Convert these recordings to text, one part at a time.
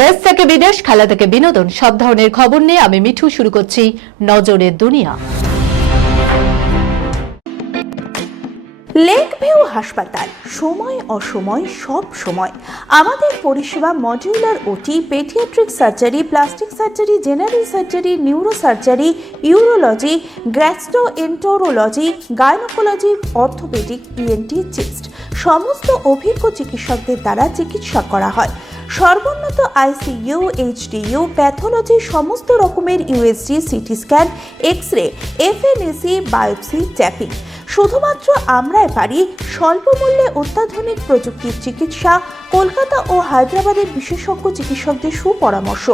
দেশ থেকে বিদেশ, খেলা থেকে বিনোদন, সব ধরনের খবর নিয়ে আমি মিঠু শুরু করছি নজরের দুনিয়া। লেক ভিউ হাসপাতাল, সময় অসময় সব সময় আমাদের পরিষেবা modular OT, paediatric surgery, plastic surgery, general surgery, neuro surgery, urology, gastroenterology, gynaecology, orthopaedic, ENT, chest সমস্ত অভিজ্ঞ চিকিৎসকদের দ্বারা চিকিৎসা করা হয়। সর্বোন্নত আইসিইউ, এইচডিইউ, প্যাথোলজি, সমস্ত রকমের USG, CT scan, x-ray, FNAC, biopsy, tapping. শুধুমাত্র আমরাই পারি স্বল্প মূল্যে অত্যাধুনিক প্রযুক্তির চিকিৎসা। কলকাতা ও হায়দ্রাবাদের বিশেষজ্ঞ চিকিৎসকদের সুপরামর্শ,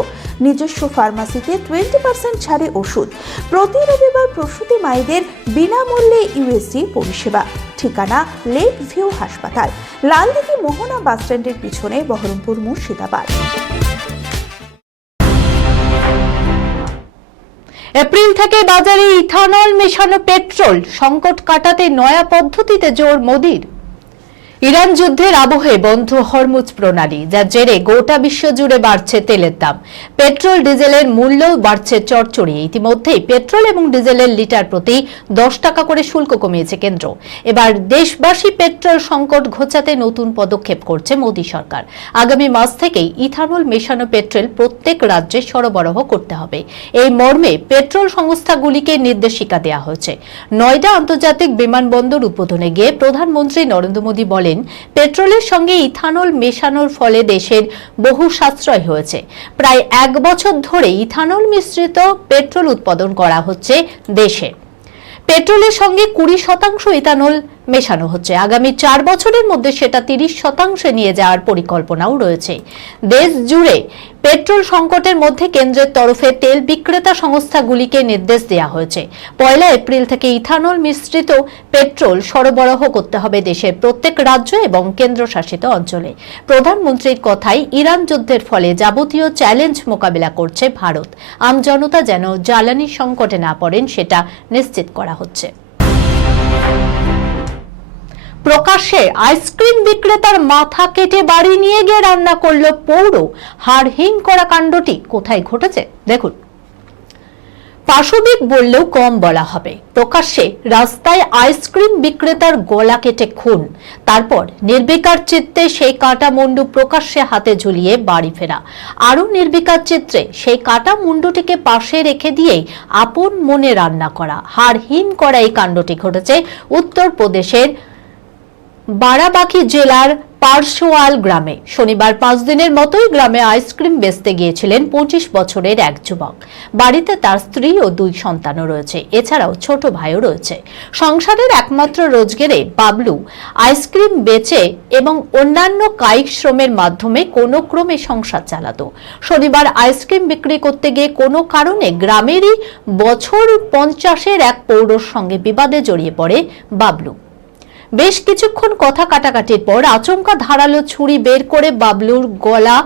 নিজস্ব ফার্মাসিতে 20% ছাড়ে ওষুধ। প্রতি রবিবার প্রসূতি মায়েদের বিনামূল্যে ইউএসজি পরিষেবা। ঠিকানা লেক ভিউ হাসপাতাল, লালদিঘি মোহনা বাসস্ট্যান্ডের পিছনে, বহরমপুর, মুর্শিদাবাদ। এপ্রিল থেকে বাজারে ইথানল মেশানো পেট্রোল সংকট কাটাতে নয়া পদ্ধতিতে জোর মোদির। ইরান যুদ্ধের আবহে বন্ধ হরমুজ প্রণালী, যার জেরে গোটা বিশ্ব জুড়ে বাড়ছে তেলের দাম। পেট্রোল ডিজেলের মূল্যও বাড়ছে চড়চড়িয়ে। ইতিমধ্যেই পেট্রোল এবং ডিজেলের লিটার প্রতি 10 টাকা করে শুল্ক কমিয়েছে কেন্দ্র। এবার দেশবাসী পেট্রোল সংকট ঘোচাতে নতুন পদক্ষেপ করছে মোদী সরকার। আগামী মাস থেকেই ইথানল মেশানো পেট্রোল প্রত্যেক রাজ্যে সরবরাহ করতে হবে। এই মর্মে পেট্রোল সংস্থাগুলিকে নির্দেশিকা দেওয়া হয়েছে। নয়ডা আন্তর্জাতিক বিমানবন্দর উদ্বোধনে গিয়ে প্রধানমন্ত্রী নরেন্দ্র মোদী বলেন, পেট্রোলের সঙ্গে ইথানল মেশানোর ফলে দেশের বহু সাশ্রয় হয়েছে। প্রায় 1 বছর ধরে ইথানল মিশ্রিত পেট্রোল উৎপাদন করা হচ্ছে দেশে। পেট্রোলের সঙ্গে 20% ইথানল মেশানো হচ্ছে। আগামী 4 বছরের মধ্যে সেটা 30% নিয়ে যাওয়ার পরিকল্পনাও রয়েছে। দেশ জুড়ে পেট্রোল সংকটের মধ্যে কেন্দ্রের তরফে তেল বিক্রেতা সংস্থাগুলিকে নির্দেশ দেওয়া হয়েছে। 1 এপ্রিল থেকে ইথানল মিশ্রিত পেট্রোল সরবরাহ করতে হবে দেশের প্রত্যেক রাজ্য এবং কেন্দ্রশাসিত অঞ্চলে। প্রধানমন্ত্রীর কথায়, ইরান যুদ্ধের ফলে যাবতীয় চ্যালেঞ্জ মোকাবিলা করছে ভারত। আমজনতা যেন জ্বালানি সংকটে না পড়েন সেটা নিশ্চিত করা হচ্ছে। প্রকাশ্যে আইসক্রিম বিক্রেতার মাথা কেটে বাড়ি নিয়ে গিয়ে রান্না করল পৌর। হাড়হিম করা কাণ্ডটি কোথায় ঘটেছে দেখুন। পাশবিক বললেও কম বলা হবে। প্রকাশ্যে রাস্তায় আইসক্রিম বিক্রেতার গলা কেটে খুন, তারপর নির্বিকার চিত্তে সেই কাটা মুন্ডু প্রকাশ্যে হাতে ঝুলিয়ে বাড়ি ফেরা। আরো নির্বিকার চিত্রে সেই কাটা মুন্ডুটিকে পাশে রেখে দিয়ে আপন মনে রান্না করা। হাড়হিম করা এই কাণ্ডটি ঘটেছে উত্তরপ্রদেশের বারাবাঁকি জেলার পারশোয়াল গ্রামে। শনিবার 5 দিনের মতোই গ্রামে আইসক্রিম বেচতে গিয়েছিলেন 25 বছরের এক যুবক। বাড়িতে তার স্ত্রী ও 2 সন্তানও রয়েছে। এছাড়াও ছোট ভাইও রয়েছে। সংসারের একমাত্র রোজগারে বাবলু আইসক্রিম বেচে এবং অন্যান্য কায়িক শ্রমের মাধ্যমে কোনো ক্রমে সংসার চালাতো। শনিবার আইসক্রিম বিক্রি করতে গিয়ে কোনো কারণে গ্রামেরই বছর 50-এর এক পৌরর সঙ্গে বিবাদে জড়িয়ে পড়ে বাবলু। বেশ কিছুক্ষণ কথা কাটাকাটির পর আচমকা ধারালো ছুরি বের করে বাবলুর গলা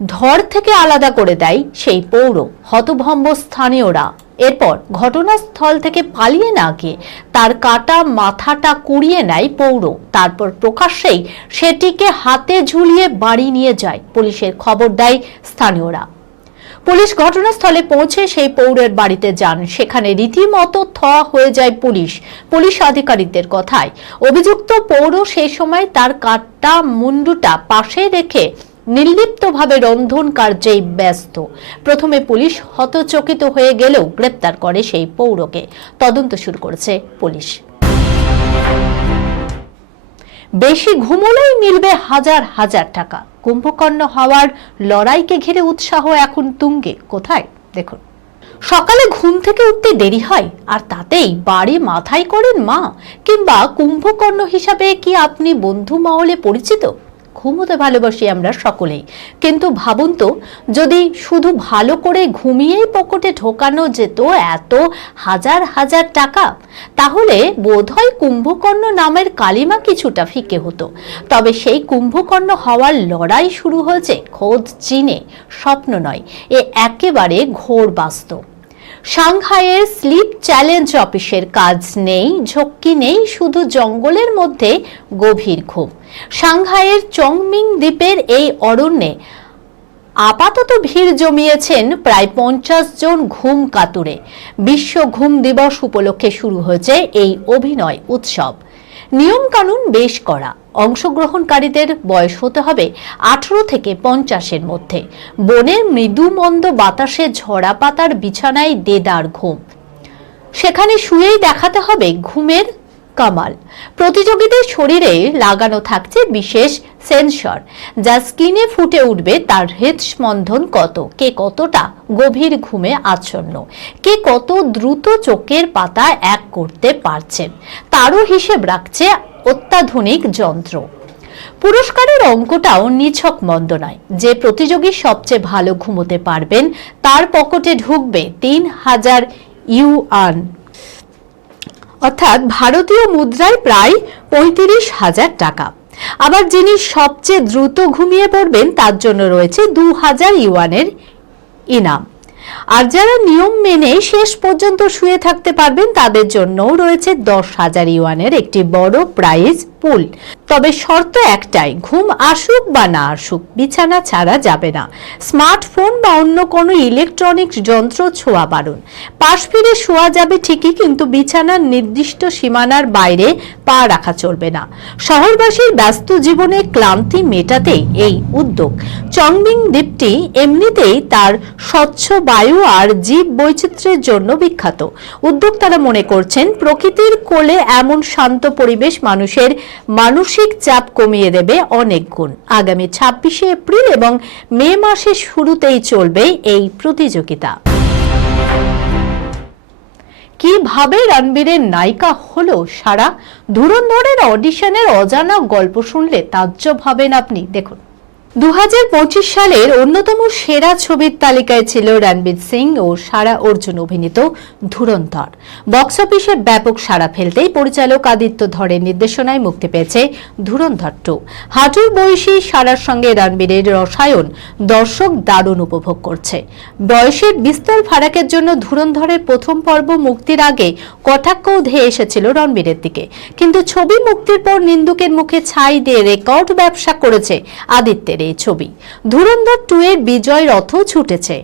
ধর থেকে আলাদা করে দেয় সেই পৌর। হতভম্ব স্থানীয়রা এরপর ঘটনাস্থল থেকে পালিয়ে না গিয়ে তার কাটা মাথাটা কুড়িয়ে নেয় পৌর। তারপর প্রকাশ্যেই সেটিকে হাতে ঝুলিয়ে বাড়ি নিয়ে যায়। পুলিশের খবর দেয় স্থানীয়রা। পুলিশ ঘটনাস্থলে পৌঁছে সেই পৌরের বাড়িতে যান। সেখানে রীতিমতো হয়ে যায় পুলিশ আধিকারিকদের কথায় অভিযুক্ত পৌর সেই সময় তার কাটা মুন্ডুটা পাশে রেখে নির্লিপ্তভাবে রন্ধন কার্যেই ব্যস্ত। প্রথমে পুলিশ হতচকিত হয়ে গেলেও গ্রেপ্তার করে সেই পৌরকে। তদন্ত শুরু করেছে পুলিশ। বেশি ঘুমোলেই মিলবে হাজার হাজার টাকা। কুম্ভকর্ণ হওয়ার লড়াইকে ঘিরে উৎসাহ এখন তুঙ্গে। কোথায় দেখুন। সকালে ঘুম থেকে উঠতে দেরি হয় আর তাতেই বাড়ি মাথায় করেন মা, কিংবা কুম্ভকর্ণ হিসাবে কি আপনি বন্ধু মহলে পরিচিত? ঘুমোতে ভালোবাসি আমরা সকলেই, কিন্তু ভাবুন তো, যদি শুধু ভালো করে ঘুমিয়েই পকেটে ঢোকানো যেত এত হাজার হাজার টাকা, তাহলে বোধহয় কুম্ভকর্ণ নামের কালিমা কিছুটা ফিকে হতো। তবে সেই কুম্ভকর্ণ হওয়ার লড়াই শুরু হয়েছে খোদ চীনে। স্বপ্ন নয়, এ একেবারে ঘোর বাস্তব। সাংহাইয়ের স্লিপ চ্যালেঞ্জ অফিসের কাজ নেই, ঝক্কি নেই, শুধু জঙ্গলের মধ্যে গভীর ঘুম। সাংহাইয়ের চংমিং দ্বীপের এই অরণ্যে আপাতত ভিড় জমিয়েছেন প্রায় 50 জন ঘুম কাতুরে। বিশ্ব ঘুম দিবস উপলক্ষে শুরু হয়েছে এই অভিনয় উৎসব। নিয়ম কানুন বেশ কড়া। অংশগ্রহণকারীদের বয়স হতে হবে 18 থেকে 50-এর মধ্যে। বনের মৃদু মন্দ বাতাসে ঝরা পাতার বিছানায় দেদার ঘুম। সেখানে শুয়েই দেখাতে হবে ঘুমের কামাল। প্রতিযোগীদের শরীরে লাগানো থাকছে বিশেষ সেন্সর, যা স্ক্রিনে ফুটে উঠবে তার হৃদস্পন্দন কত, কে কতটা গভীর ঘুমে আচ্ছন্ন, কে কত দ্রুত চোখের পাতা এক করতে পারছেন, তারও হিসেব রাখছে অত্যাধুনিক যন্ত্র। পুরস্কারের অঙ্কটাও নিছক মন্দ নয়। যে প্রতিযোগী সবচেয়ে ভালো ঘুমোতে পারবেন তার পকেটে ঢুকবে 3000 ইউয়ান, অর্থাৎ ভারতীয় মুদ্রায় প্রায় 35,000 টাকা। আবার যিনি সবচেয়ে দ্রুত ঘুমিয়ে পড়বেন তার জন্য রয়েছে 2000 ইউয়ানের ইনাম। আর যারা নিয়ম মেনে শেষ পর্যন্ত শুয়ে থাকতে পারবেন তাদের জন্যও রয়েছে 10,000 ইউয়ানের একটি বড় প্রাইজ পুল। তবে শর্ত একটাই, ঘুম আসুক বা না আসুক বিছানা ছাড়া যাবে না। স্মার্টফোন বা অন্য কোনো ইলেকট্রনিক যন্ত্র ছোঁয়া বারণ। পাশ ফিরে শোয়া যাবে ঠিকই, কিন্তু বিছানার নির্দিষ্ট সীমানার বাইরে পা রাখা চলবে না। শহরবাসীর ব্যস্ত জীবনে ক্লান্তি মেটাতেই এই উদ্যোগ। চংবিং দ্বীপটি এমনিতেই তার স্বচ্ছ বায়ু আর জীব বৈচিত্র্যের জন্য বিখ্যাত। উদ্যোক্তারা মনে করছেন প্রকৃতির কোলে এমন শান্ত পরিবেশ মানুষের মানসিক চাপ কমিয়ে দেবে অনেক গুণ। আগামী 26শে এপ্রিল এবং মে মাসের শুরুতেই চলবে এই প্রতিযোগিতা। কিভাবে রণবীরের নায়িকা হলো সারা? ধুরন্ধরের অডিশনের অজানা গল্প শুনলে তাজ্জব হবেন আপনি। দেখুন, 2025 সালের অন্যতম সেরা ছবির তালিকায় ছিল রণবীর সিং ও সারা অর্জুন অভিনীত ধুরন্ধর। বক্স অফিসে ব্যাপক সাড়া ফেলতেই পরিচালক আদিত্য ধরের নির্দেশনায় মুক্তি পেয়েছে ধুরন্ধর 2। হাঁটুর বয়সী সারার সঙ্গে রণবীরের রসায়ন দর্শক দারুণ উপভোগ করছে। বয়সের বিস্তর ফারাকের জন্য ধুরন্ধরের প্রথম পর্ব মুক্তির আগে কটাক্ষও ধেয়ে এসেছিল রণবীরের দিকে, কিন্তু ছবি মুক্তির পর নিন্দুকের মুখে ছাই দিয়ে রেকর্ড ব্যবসা করেছে আদিত্যের এই ছবি। ধুরন্ধর 2 এর বিজয় রথ ছুটেছে।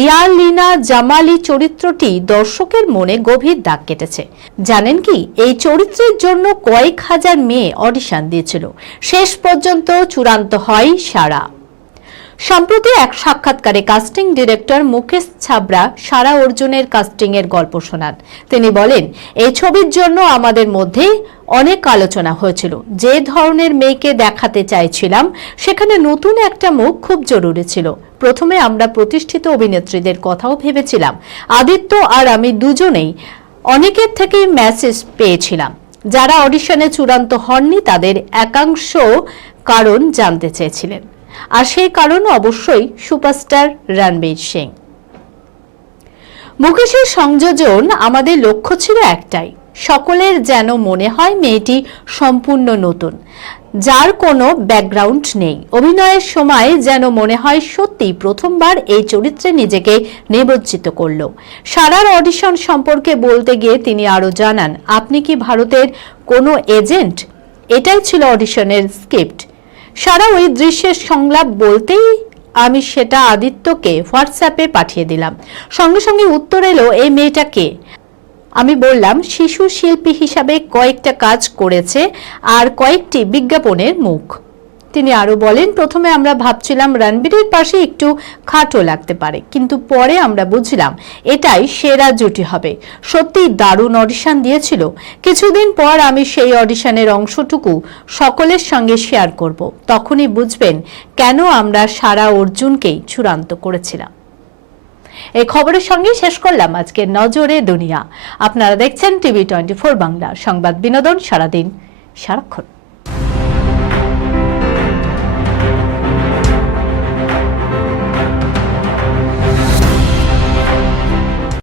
ইয়ারলিনা জামালি চরিত্রটি দর্শকের মনে গভীর দাগ কেটেছে। জানেন কি, এই চরিত্রের জন্য কয়েক হাজার মেয়ে অডিশন দিয়েছিল। শেষ পর্যন্ত চূড়ান্ত হয় সারা। সম্প্রতি এক সাক্ষাৎকারে কাস্টিং ডিরেক্টর মুকেশ ছাবরা সারা অর্জুনের কাস্টিং এর গল্প শোনান। তিনি বলেন, এই ছবির জন্য আমাদের মধ্যে অনেক আলোচনা হয়েছিল। যে ধরনের মেয়েকে দেখাতে চাইছিলাম সেখানে নতুন একটা মুখ খুব জরুরি ছিল। প্রথমে আমরা প্রতিষ্ঠিত অভিনেত্রীদের কথাও ভেবেছিলাম। আদিত্য আর আমি দুজনেই অনেকের থেকেই মেসেজ পেয়েছিলাম। যারা অডিশনে চূড়ান্ত হননি তাদের একাংশ কারণ জানতে চেয়েছিলেন, আর সেই কারণ অবশ্যই সুপারস্টার রণবীর সিং। মুকেশের সংযোজন আমাদের লক্ষ্য ছিল একটাই, সকলের যেন মনে হয় মেয়েটি সম্পূর্ণ নতুন, যার কোনো ব্যাকগ্রাউন্ড নেই। অভিনয়ের সময় যেন মনে হয় সত্যি প্রথমবার এই চরিত্রে নিজেকে নিমজ্জিত করলো। সারার অডিশন সম্পর্কে বলতে গিয়ে তিনি আরো জানান, আপনি কি ভারতের কোনো এজেন্ট? এটাই ছিল অডিশনের স্ক্রিপ্ট। সারা ওই দৃশ্যের সংলাপ বলতেই আমি সেটা আদিত্যকে হোয়াটসঅ্যাপে পাঠিয়ে দিলাম। সঙ্গে সঙ্গে উত্তর এলো, এই মেয়েটা কে? আমি বললাম, শিশু শিল্পী হিসাবে কয়েকটা কাজ করেছে আর কয়েকটি বিজ্ঞাপনের মুখ। তিনি আরো বলেন, প্রথমে আমরা ভাবছিলাম রণবীরের পাশে একটু খাটো লাগতে পারে, কিন্তু পরে আমরা বুঝলাম এটাই সেরা জুটি হবে। সত্যিই দারুণ অডিশন দিয়েছিল। কিছুদিন পর আমি সেই অডিশনের অংশটুকু সকলের সঙ্গে শেয়ার করব। তখনই বুঝবেন কেন আমরা সারা অর্জুনকেই চূড়ান্ত করেছিলাম। এই খবরের সঙ্গে শেষ করলাম আজকের নজরে দুনিয়া। আপনারা দেখছেন টিভি 24 বাংলা, সংবাদ বিনোদন সারাদিন সারাক্ষণ।